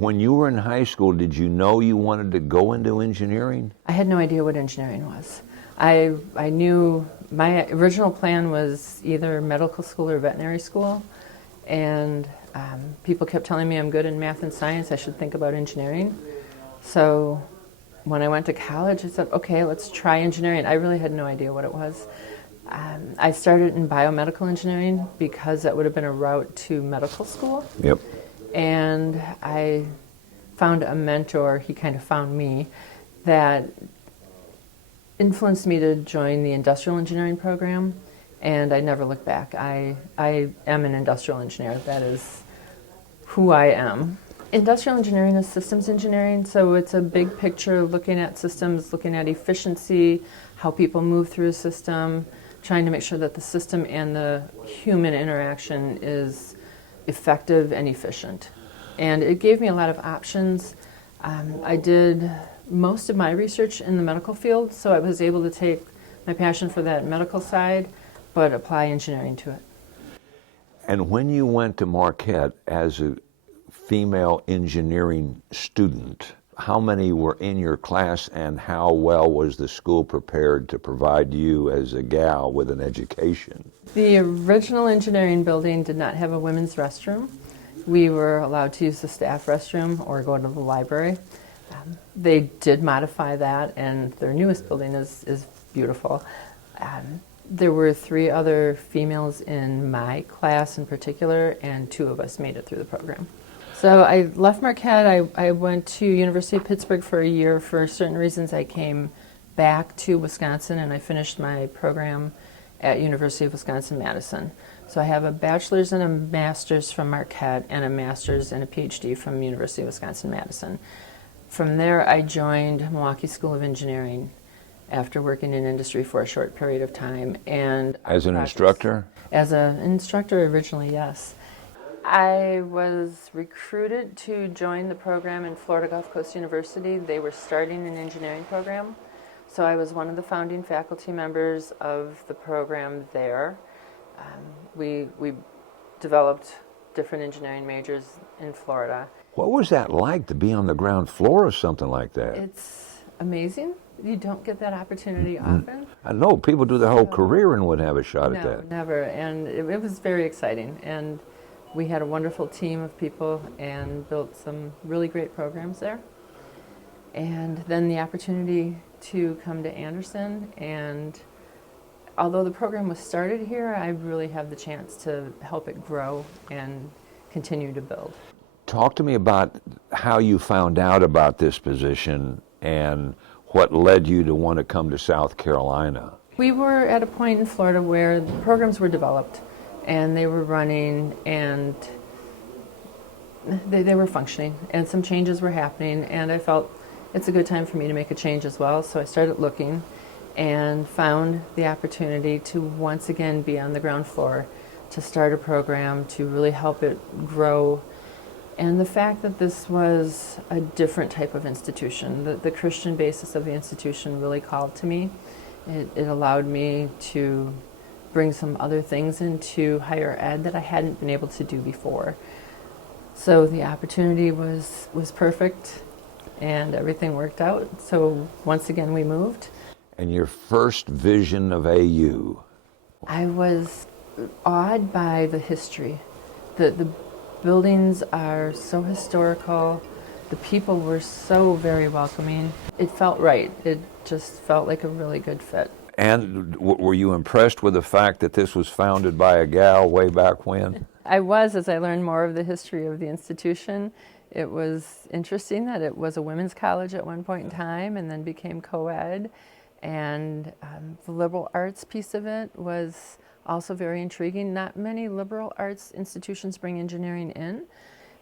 When you were in high school, did you know you wanted to go into engineering? I had no idea what engineering was. I knew my original plan was either medical school or veterinary school, and people kept telling me I'm good in math and science, I should think about engineering. So when I went to college, I said, okay, let's try engineering. I really had no idea what it was. I started in biomedical engineering because that would have been a route to medical school. Yep. And I found a mentor, he kind of found me, that influenced me to join the industrial engineering program, and I never looked back. I am an industrial engineer. That is who I am. Industrial engineering is systems engineering, so it's a big picture looking at systems, looking at efficiency, how people move through a system, trying to make sure that the system and the human interaction is effective and efficient. And it gave me a lot of options. I did most of my research in the medical field, so I was able to take my passion for that medical side, but apply engineering to it. And when you went to Marquette as a female engineering student, how many were in your class, and how well was the school prepared to provide you as a gal with an education? The original engineering building did not have a women's restroom. We were allowed to use the staff restroom or go to the library. They did modify that, and their newest building is beautiful. There were 3 other females in my class in particular, and 2 of us made it through the program. So I left Marquette. I went to University of Pittsburgh for a year. For certain reasons, I came back to Wisconsin, and I finished my program at University of Wisconsin-Madison. So I have a bachelor's and a master's from Marquette, and a master's and a PhD from University of Wisconsin-Madison. From there, I joined Milwaukee School of Engineering after working in industry for a short period of time. And as an instructor? As an instructor originally, yes. I was recruited to join the program in Florida Gulf Coast University. They were starting an engineering program, so I was one of the founding faculty members of the program there. We developed different engineering majors in Florida. What was that like to be on the ground floor of something like that? It's amazing. You don't get that opportunity often. I know people do their whole career and wouldn't have a shot at that. No, never. And it was very exciting. And we had a wonderful team of people and built some really great programs there. And then the opportunity to come to Anderson, and although the program was started here, I really have the chance to help it grow and continue to build. Talk to me about how you found out about this position and what led you to want to come to South Carolina. We were at a point in Florida where the programs were developed and they were running, and they were functioning, and some changes were happening, and I felt it's a good time for me to make a change as well. So I started looking and found the opportunity to once again be on the ground floor, to start a program, to really help it grow. And the fact that this was a different type of institution, the Christian basis of the institution really called to me. It allowed me to bring some other things into higher ed that I hadn't been able to do before. So the opportunity was perfect, and everything worked out. So once again we moved. And your first vision of AU? I was awed by the history. The buildings are so historical. The people were so very welcoming. It felt right. It just felt like a really good fit. And were you impressed with the fact that this was founded by a gal way back when? I was, as I learned more of the history of the institution. It was interesting that it was a women's college at one point in time and then became co-ed. And the liberal arts piece of it was also very intriguing. Not many liberal arts institutions bring engineering in.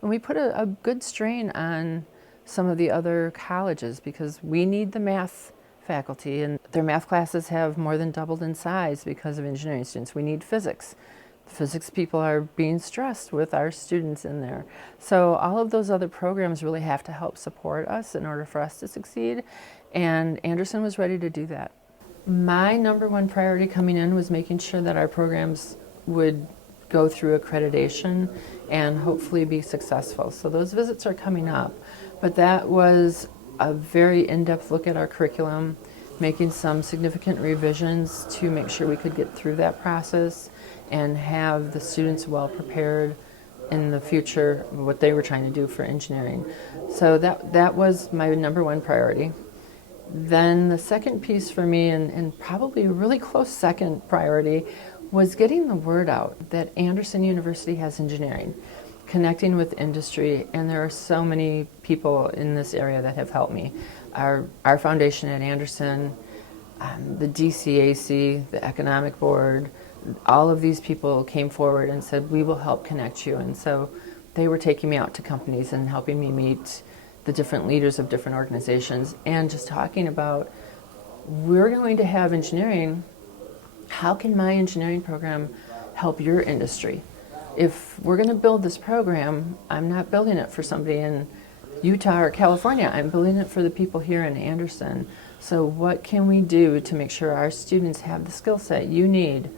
And we put a good strain on some of the other colleges because we need the math faculty, and their math classes have more than doubled in size because of engineering students. We need physics. The physics people are being stressed with our students in there. So all of those other programs really have to help support us in order for us to succeed, and Anderson was ready to do that. My number one priority coming in was making sure that our programs would go through accreditation and hopefully be successful. So those visits are coming up. But that was a very in-depth look at our curriculum, making some significant revisions to make sure we could get through that process and have the students well prepared in the future, what they were trying to do for engineering. So that was my number one priority. Then the second piece for me, and probably a really close second priority, was getting the word out that Anderson University has engineering, connecting with industry, and there are so many people in this area that have helped me. Our foundation at Anderson, the DCAC, the Economic Board, all of these people came forward and said, we will help connect you. And so they were taking me out to companies and helping me meet the different leaders of different organizations and just talking about, we're going to have engineering. How can my engineering program help your industry? If we're going to build this program, I'm not building it for somebody in Utah or California. I'm building it for the people here in Anderson. So what can we do to make sure our students have the skill set you need,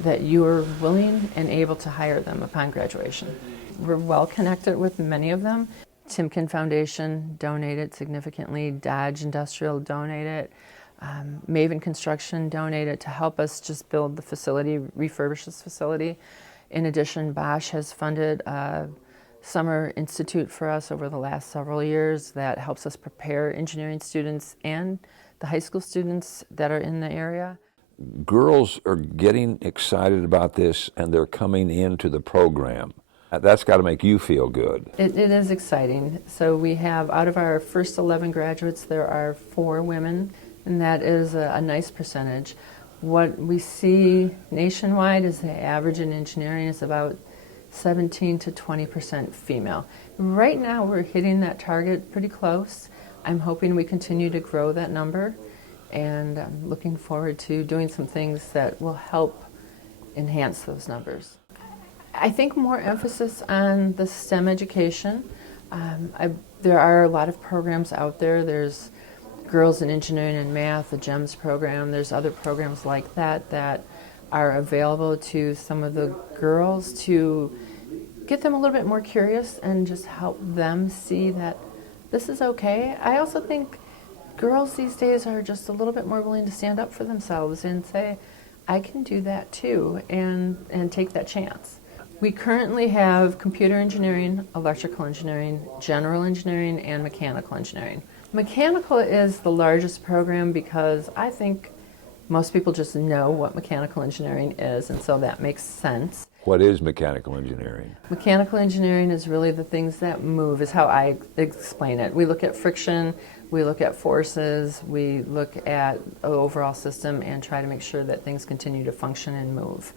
that you are willing and able to hire them upon graduation? We're well connected with many of them. Timken Foundation donated significantly. Dodge Industrial donated. Maven Construction donated to help us just build the facility, refurbish this facility. In addition, Bosch has funded a summer institute for us over the last several years that helps us prepare engineering students and the high school students that are in the area. Girls are getting excited about this and they're coming into the program. That's got to make you feel good. It is exciting. So we have, out of our first 11 graduates, there are 4 women, and that is a nice percentage. What we see nationwide is the average in engineering is about 17 to 20% female. Right now we're hitting that target pretty close. I'm hoping we continue to grow that number, and I'm looking forward to doing some things that will help enhance those numbers. I think more emphasis on the STEM education. There are a lot of programs out there. There's Girls in Engineering and Math, the GEMS program. There's other programs like that that are available to some of the girls to get them a little bit more curious and just help them see that this is okay. I also think girls these days are just a little bit more willing to stand up for themselves and say, I can do that too, and take that chance. We currently have computer engineering, electrical engineering, general engineering, and mechanical engineering. Mechanical is the largest program because I think most people just know what mechanical engineering is, and so that makes sense. What is mechanical engineering? Mechanical engineering is really the things that move, is how I explain it. We look at friction, we look at forces, we look at the overall system and try to make sure that things continue to function and move.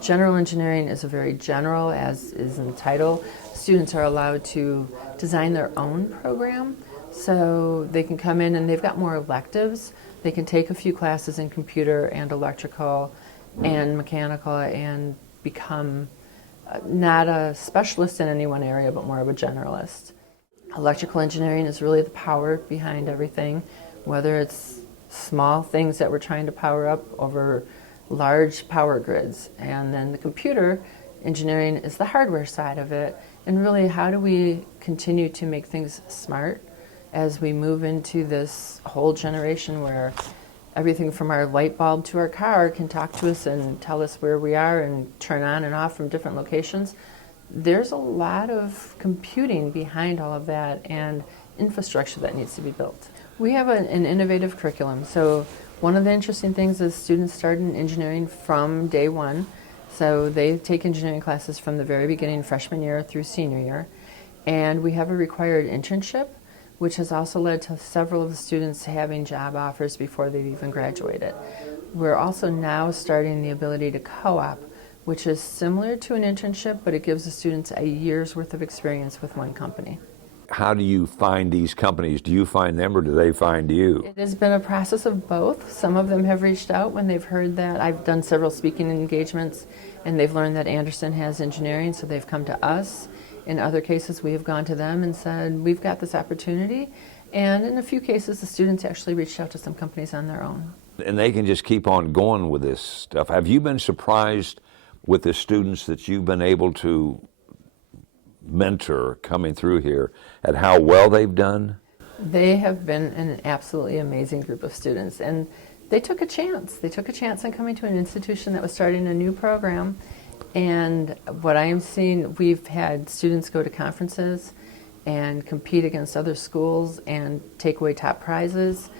General engineering is a very general, as is in the title. Students are allowed to design their own program, so they can come in and they've got more electives. They can take a few classes in computer and electrical and mechanical and become not a specialist in any one area, but more of a generalist. Electrical engineering is really the power behind everything, whether it's small things that we're trying to power up over large power grids. And then the computer engineering is the hardware side of it. And really, how do we continue to make things smart as we move into this whole generation where everything from our light bulb to our car can talk to us and tell us where we are and turn on and off from different locations. There's a lot of computing behind all of that and infrastructure that needs to be built. We have an innovative curriculum. So one of the interesting things is students start in engineering from day one. So they take engineering classes from the very beginning, freshman year through senior year. And we have a required internship, which has also led to several of the students having job offers before they've even graduated. We're also now starting the ability to co-op, which is similar to an internship, but it gives the students a year's worth of experience with one company. How do you find these companies? Do you find them or do they find you? It has been a process of both. Some of them have reached out when they've heard that. I've done several speaking engagements and they've learned that Anderson has engineering, so they've come to us. In other cases, we have gone to them and said, we've got this opportunity. And in a few cases, the students actually reached out to some companies on their own. And they can just keep on going with this stuff. Have you been surprised with the students that you've been able to mentor coming through here at how well they've done? They have been an absolutely amazing group of students, and they took a chance. They took a chance on coming to an institution that was starting a new program. And what I am seeing, we've had students go to conferences and compete against other schools and take away top prizes.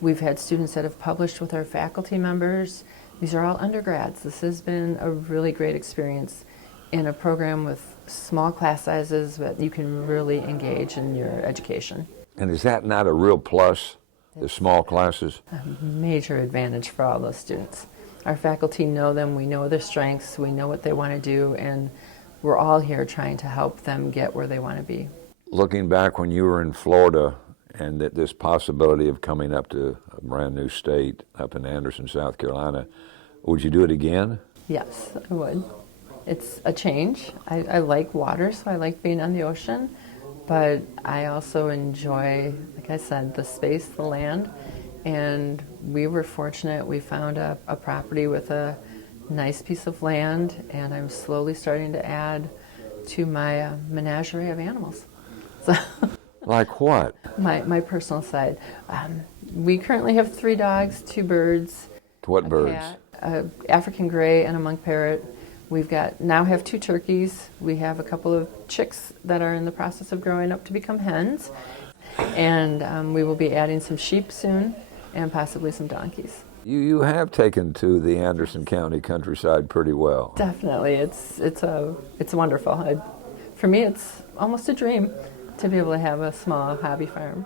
We've had students that have published with our faculty members. These are all undergrads. This has been a really great experience in a program with small class sizes that you can really engage in your education. And is that not a real plus, the small classes? A major advantage for all those students. Our faculty know them, we know their strengths, we know what they want to do, and we're all here trying to help them get where they want to be. Looking back when you were in Florida and that this possibility of coming up to a brand new state up in Anderson, South Carolina, would you do it again? Yes, I would. It's a change. I like water, so I like being on the ocean, but I also enjoy, like I said, the space, the land, and we were fortunate. We found a property with a nice piece of land, and I'm slowly starting to add to my menagerie of animals. So Like what? my personal side. We currently have 3 dogs, 2 birds, What a birds? cat, a African gray, and a monk parrot. We've now have 2 turkeys. We have a couple of chicks that are in the process of growing up to become hens, and we will be adding some sheep soon, and possibly some donkeys. You have taken to the Anderson County countryside pretty well. Definitely, it's wonderful. For me, it's almost a dream to be able to have a small hobby farm.